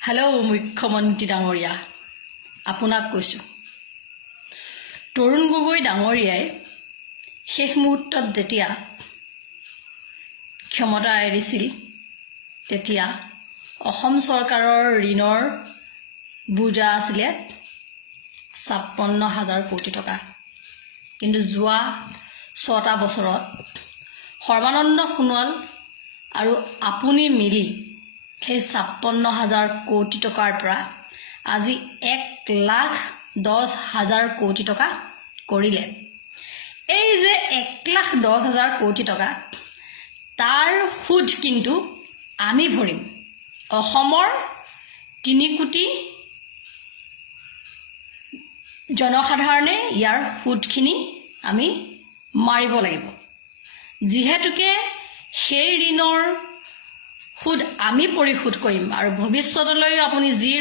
Hello' মুখ্যমন্ত্ৰী ডাঙৰীয়া, আপোনাক কৈছোঁ, তৰুণ গগৈ ডাঙৰীয়াই শেষ মুহূৰ্তত যেতিয়া ক্ষমতা এৰিছিল তেতিয়া অসম চৰকাৰৰ ঋণৰ বোজা আছিলে ৫৬,০০০ কোটি টকা। কিন্তু যোৱা ৬টা বছৰত সৰ্বানন্দ সোণোৱাল আৰু আপুনি মিলি সেই ৫৬,০০০ কোটি টকাৰ পৰা আজি ১,১০,০০০ কোটি টকা কৰিলে। এই যে ১,১০,০০০ কোটি টকা, তাৰ সুদ কিন্তু আমি ভৰিম। অসমৰ ৩ কোটি জনসাধাৰণে ইয়াৰ সুদখিনি আমি মাৰিব লাগিব। যিহেতুকে সেই ঋণৰ সুদ আমি পৰিশোধ কৰিম আৰু ভৱিষ্যতলৈ আপুনি যি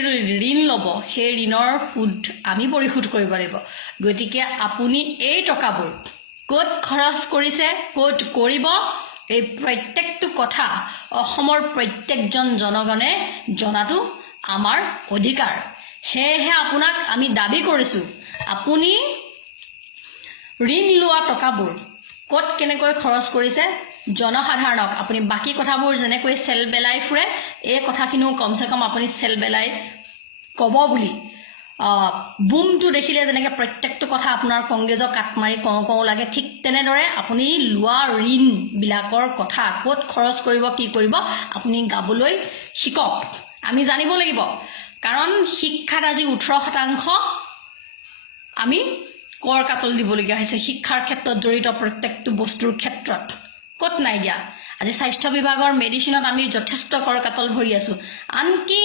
ঋণ ল'ব সেই ঋণৰ সুদ আমি পৰিশোধ কৰিব লাগিব। গতিকে আপুনি এই টকাবোৰ ক'ত খৰচ কৰিছে, ক'ত কৰিব, এই প্ৰত্যেকটো কথা অসমৰ প্ৰত্যেকজন জনগণে জনাটো আমাৰ অধিকাৰ। সেয়েহে আপোনাক আমি দাবী কৰিছোঁ, আপুনি ঋণ লোৱা টকাবোৰ ক'ত কেনেকৈ খৰচ কৰিছে জনসাধাৰণক আপুনি বাকী কথাবোৰ যেনেকৈ চেল বেলাই ফুৰে, এই কথাখিনিও কমচে কম আপুনি চেল বেলাই ক'ব বুলি বুমটো দেখিলে যেনেকৈ প্ৰত্যেকটো কথা আপোনাৰ কংগ্ৰেছক কাট মাৰি কওঁ কওঁ লাগে, ঠিক তেনেদৰে আপুনি লোৱা ঋণবিলাকৰ কথা ক'ত খৰচ কৰিব, কি কৰিব আপুনি গাবলৈ শিকক। আমি জানিব লাগিব, কাৰণ শিক্ষাত আজি 18% আমি কৰ কাটল দিবলগীয়া হৈছে। শিক্ষাৰ ক্ষেত্ৰত জড়িত প্ৰত্যেকটো বস্তুৰ ক্ষেত্ৰত ক'ত নাই দিয়া। আজি স্বাস্থ্য বিভাগৰ মেডিচিনত আমি যথেষ্ট কৰ কাটল ভৰি আছোঁ। আনকি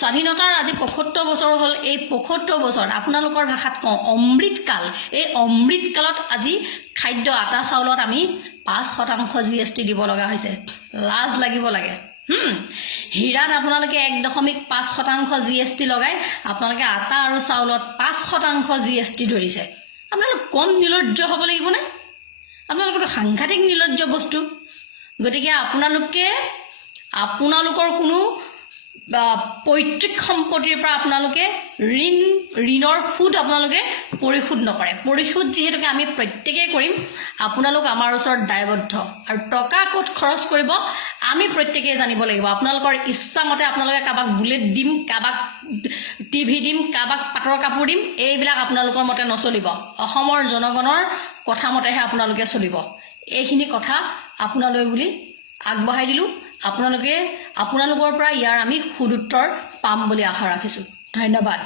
স্বাধীনতাৰ আজি ৭৫ বছৰ হ'ল। এই ৭৫ বছৰ আপোনালোকৰ ভাষাত কওঁ অমৃতকাল, এই অমৃতকালত আজি খাদ্য আটা চাউলত আমি ৫% GST দিব লগা হৈছে। লাজ লাগিব লাগে। হীৰাত আপোনালোকে ১.৫% GST লগাই আপোনালোকে আটা আৰু চাউলত ৫% GST ধৰিছে। আপোনালোক কম নিৰ্লজ্জ হ'ব লাগিবনে? আপোনালোকৰতো সাংঘাতিক নিৰ্লজ্জ বস্তু। গতিকে আপোনালোকৰ কোনো পৈতৃক সম্পত্তিৰ পৰা আপোনালোকে ঋণৰ সুদ আপোনালোকে পৰিশোধ নকৰে। পৰিশোধ যিহেতুকে আমি প্ৰত্যেকেই কৰিম, আপোনালোক আমাৰ ওচৰত দায়বদ্ধ। আৰু টকা ক'ত খৰচ কৰিব আমি প্ৰত্যেকেই জানিব লাগিব। আপোনালোকৰ ইচ্ছামতে আপোনালোকে কাৰোবাক বুলেট দিম, কাৰোবাক টিভি দিম, কাৰোবাক পাটৰ কাপোৰ দিম, এইবিলাক আপোনালোকৰ মতে নচলিব। অসমৰ জনগণৰ কথা মতেহে আপোনালোকে চলিব। এইখিনি কথা আপোনালৈ বুলি আগবঢ়াই দিলোঁ। আপোনালোকৰ পৰা ইয়াৰ আমি সুদুত্তৰ পাম বুলি আশা ৰাখিছোঁ। ধন্যবাদ।